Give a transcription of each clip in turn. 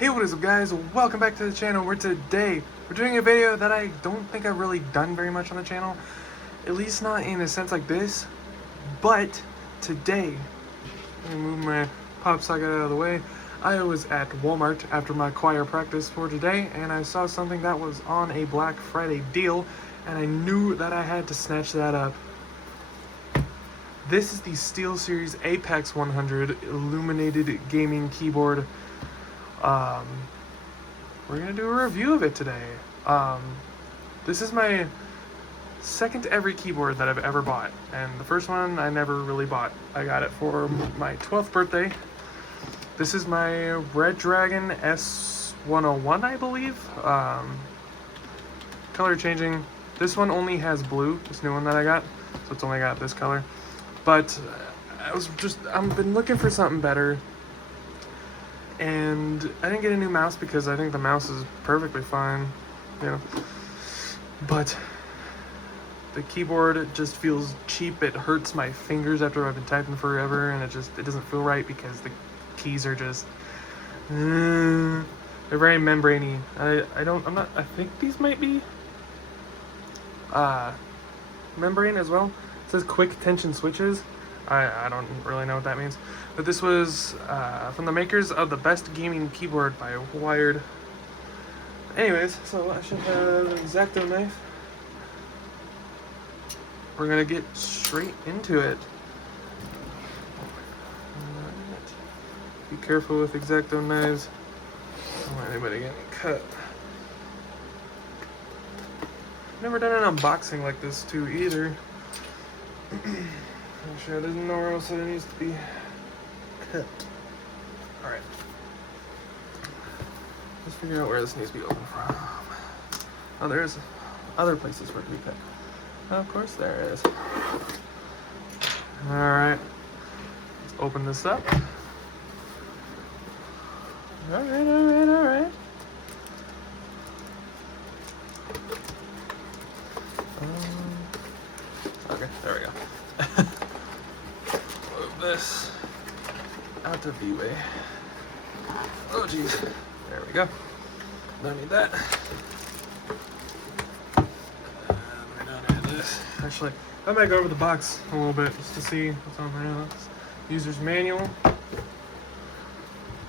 Hey, what is up guys? Welcome back to the channel where today we're doing a video that I don't think I've really done very much on the channel. At least not in a sense like this. But today, let me move my pop socket out of the way. I was at Walmart after my choir practice for today and I saw something that was on a Black Friday deal and I knew that I had to snatch that up. This is the Steelseries Apex 100 illuminated gaming keyboard. We're gonna do a review of it today. This is my second ever keyboard that I've ever bought, and the first one I never really bought. I got it for my 12th birthday. This is my Red Dragon S101, I believe. Color changing. This one only has blue, this new one that I got, so it's only got this color. But I've been looking for something better. And I didn't get a new mouse because I think the mouse is perfectly fine, you know. But the keyboard just feels cheap. It hurts my fingers after I've been typing forever, and it doesn't feel right because the keys are just they're very membraney. I think these might be membrane as well. It says quick tension switches. I don't really know what that means. But this was from the makers of the best gaming keyboard by Wired. Anyways, so I should have an X-Acto knife. We're gonna get straight into it. Be careful with X-Acto knives. Don't want anybody getting cut. Never done an unboxing like this too either. Actually, I didn't know where else it needs to be cut. Alright. Let's figure out where this needs to be opened from. Oh, there's other places for it to be cut. Of course there is. Alright. Let's open this up. Alright. Okay, there we go. Move this out to V-way. Oh geez, there we go. Don't need that. We're down here this. Actually, I might go over the box a little bit just to see what's on there. User's manual.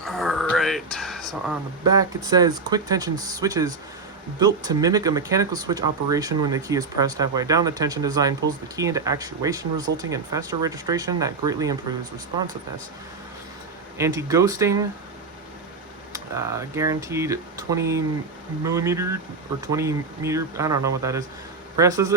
Alright, so on the back it says quick tension switches built to mimic a mechanical switch operation. When the key is pressed halfway down, the tension design pulls the key into actuation, resulting in faster registration that greatly improves responsiveness. Anti-ghosting, guaranteed 20 millimeter or 20 meter, I don't know what that is, presses.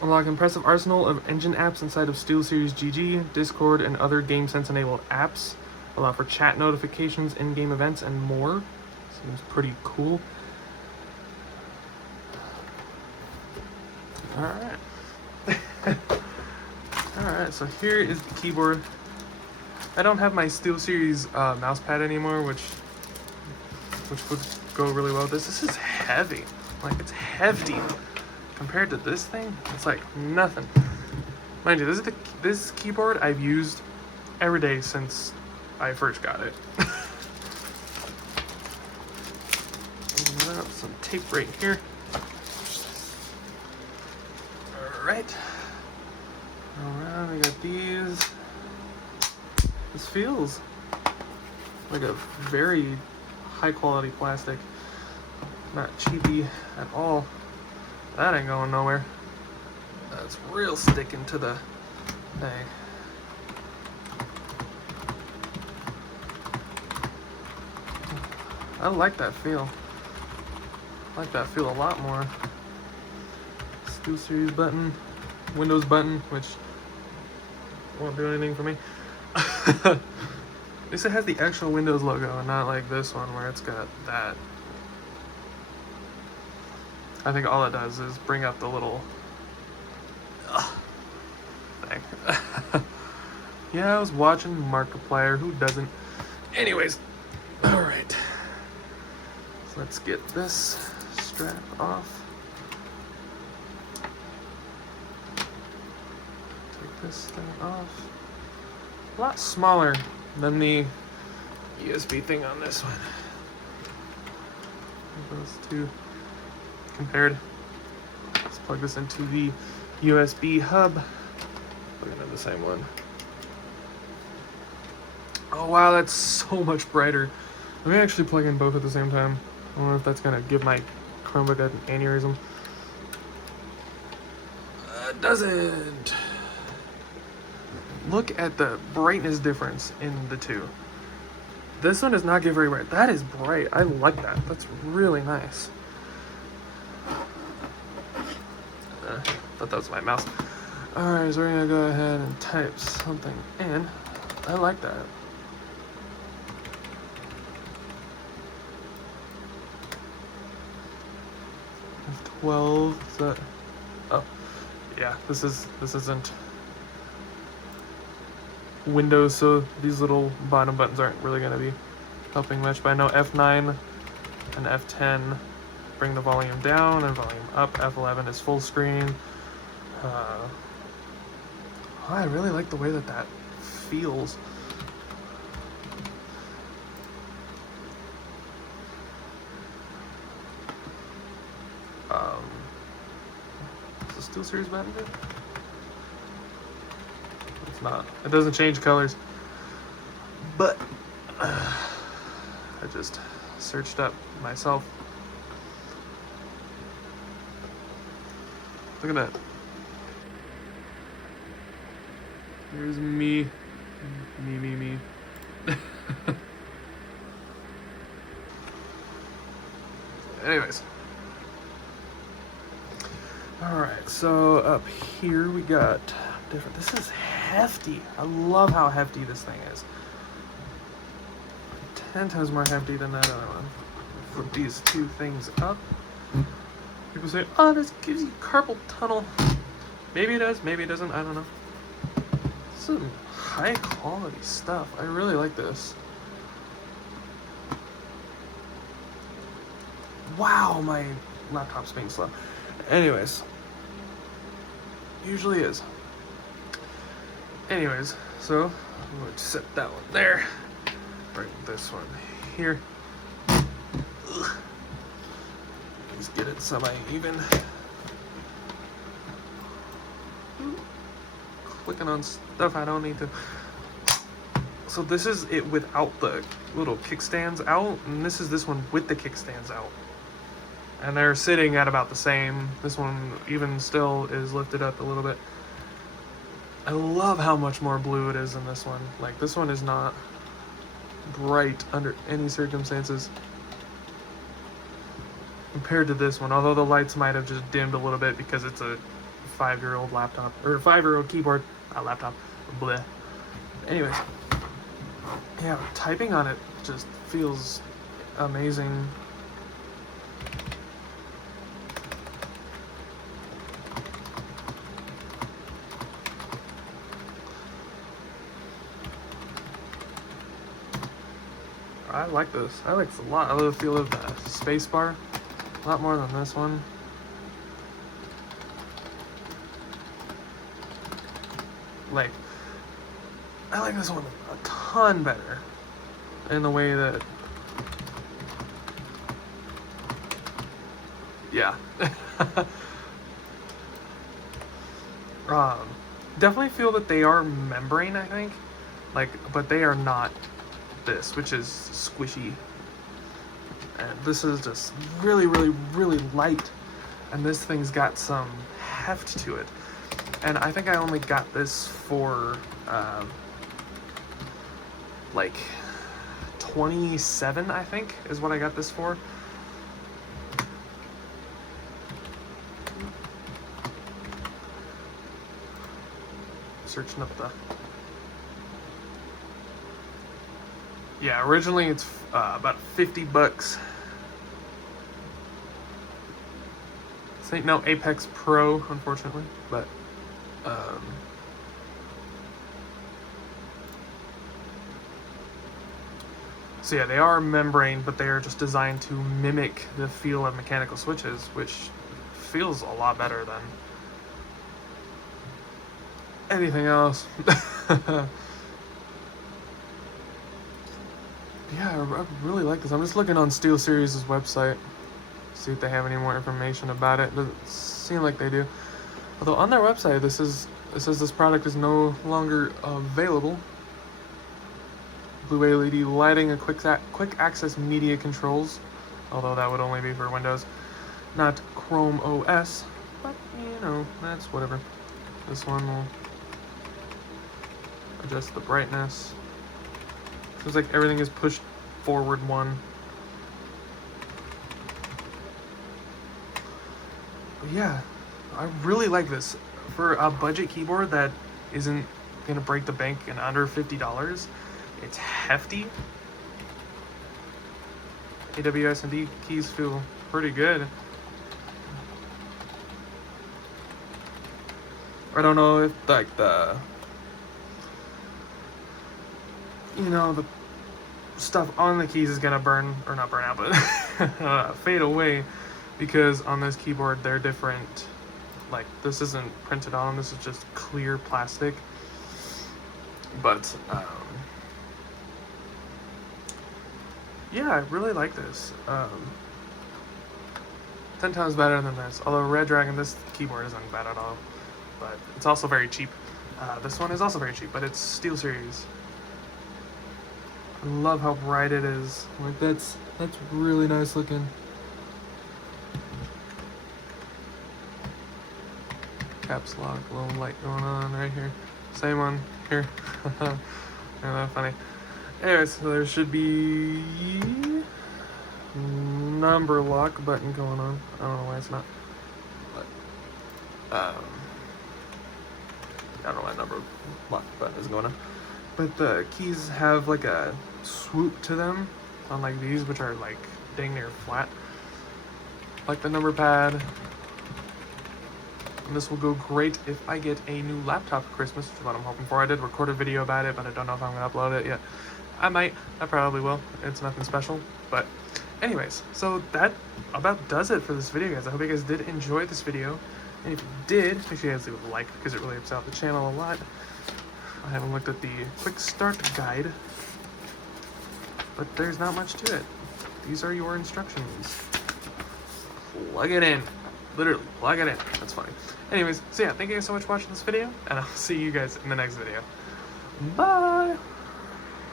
Unlock impressive arsenal of engine apps inside of Steelseries GG, Discord, and other GameSense enabled apps. Allow for chat notifications, in-game events, and more. Seems pretty cool. Alright. Alright, so here is the keyboard. I don't have my SteelSeries mouse pad anymore, which would go really well with this. This is heavy. Like, it's hefty. Compared to this thing, it's like nothing. Mind you, this keyboard I've used every day since I first got it. Some tape right here. Alright. Alright, we got these. This feels like a very high quality plastic. Not cheapy at all. That ain't going nowhere. That's real sticking to the thing. I like that feel. I like that feel a lot more. Steelseries button, Windows button, which won't do anything for me. At least it has the actual Windows logo and not like this one where it's got that. I think all it does is bring up the little thing. Yeah, I was watching Markiplier. Who doesn't? Anyways, alright. So let's get this strap off. Take this thing off. A lot smaller than the USB thing on this one. Those two compared. Let's plug this into the USB hub. Plug into the same one. Oh wow, that's so much brighter. Let me actually plug in both at the same time. I don't know if that's gonna give my Chromebook an aneurysm. It doesn't. Look at the brightness difference in the two. This one does not get very bright. That is bright. I like that. That's really nice. Thought that was my mouse. Alright, so we're gonna go ahead and type something in. I like that. F12, is that? Oh, yeah, this isn't Windows, so these little bottom buttons aren't really gonna be helping much, but I know F9 and F10 bring the volume down and volume up. F11 is full screen. I really like the way that feels. Is the Steelseries button here? It's not. It doesn't change colors. But I just searched up myself. Look at that. Here's me. Me. Anyways. Alright, so up here we got different. This is hefty. I love how hefty this thing is. 10 times more hefty than that other one. Flip these two things up. People say, oh, this gives you carpal tunnel. Maybe it does, maybe it doesn't, I don't know. Some high quality stuff. I really like this. Wow, my laptop's being slow. Anyways. Usually is. Anyways, so I'm going to set that one there. Bring this one here. Ugh. Let's get it semi-even. Clicking on stuff I don't need to. So this is it without the little kickstands out, and this is this one with the kickstands out. And they're sitting at about the same. This one even still is lifted up a little bit. I love how much more blue it is in this one. Like, this one is not bright under any circumstances compared to this one, although the lights might have just dimmed a little bit because it's a 5-year-old laptop, or 5-year-old keyboard, not laptop, bleh. Anyways, yeah, typing on it just feels amazing. I like this. I like this a lot. I love the feel of the space bar. A lot more than this one. Like, I like this one a ton better in the way that, yeah. Definitely feel that they are membrane, I think. Like, but they are not this, which is squishy. And this is just really, really, really light. And this thing's got some heft to it. And I think I only got this for like 27, I think, is what I got this for. Searching up the... Yeah, originally it's about 50 bucks. This ain't no Apex Pro, unfortunately, but so yeah, they are membrane, but they are just designed to mimic the feel of mechanical switches, which feels a lot better than anything else. Yeah, I really like this. I'm just looking on Steelseries' website, see if they have any more information about it. Doesn't seem like they do. Although on their website, it says this product is no longer available. Blue LED lighting and quick access media controls, although that would only be for Windows, not Chrome OS. But you know, that's whatever. This one will adjust the brightness. Seems like everything is pushed forward one. But yeah, I really like this. For a budget keyboard that isn't gonna break the bank in under $50, it's hefty. AWS and D keys feel pretty good. I don't know if like the stuff on the keys is gonna burn, or not burn out, but fade away, because on this keyboard they're different. Like, this isn't printed on, this is just clear plastic. But yeah, I really like this. 10 times better than this. Although Red Dragon, this keyboard isn't bad at all, but it's also very cheap. This one is also very cheap, but it's Steelseries. I love how bright it is. Like, that's really nice looking. Caps lock, little light going on right here. Same one here. Isn't that funny? Anyways, so there should be number lock button going on. I don't know why it's not. But I don't know why number lock button is going on. But the keys have like a swoop to them, unlike these, which are like dang near flat. Like the number pad. And this will go great if I get a new laptop for Christmas, which is what I'm hoping for. I did record a video about it, but I don't know if I'm going to upload it yet. I might. I probably will. It's nothing special. But anyways, so that about does it for this video, guys. I hope you guys did enjoy this video. And if you did, make sure you guys leave a like, because it really helps out the channel a lot. I haven't looked at the quick start guide, but there's not much to it. These are your instructions. Plug it in. Literally, plug it in. That's funny. Anyways, so yeah, thank you guys so much for watching this video, and I'll see you guys in the next video. Bye!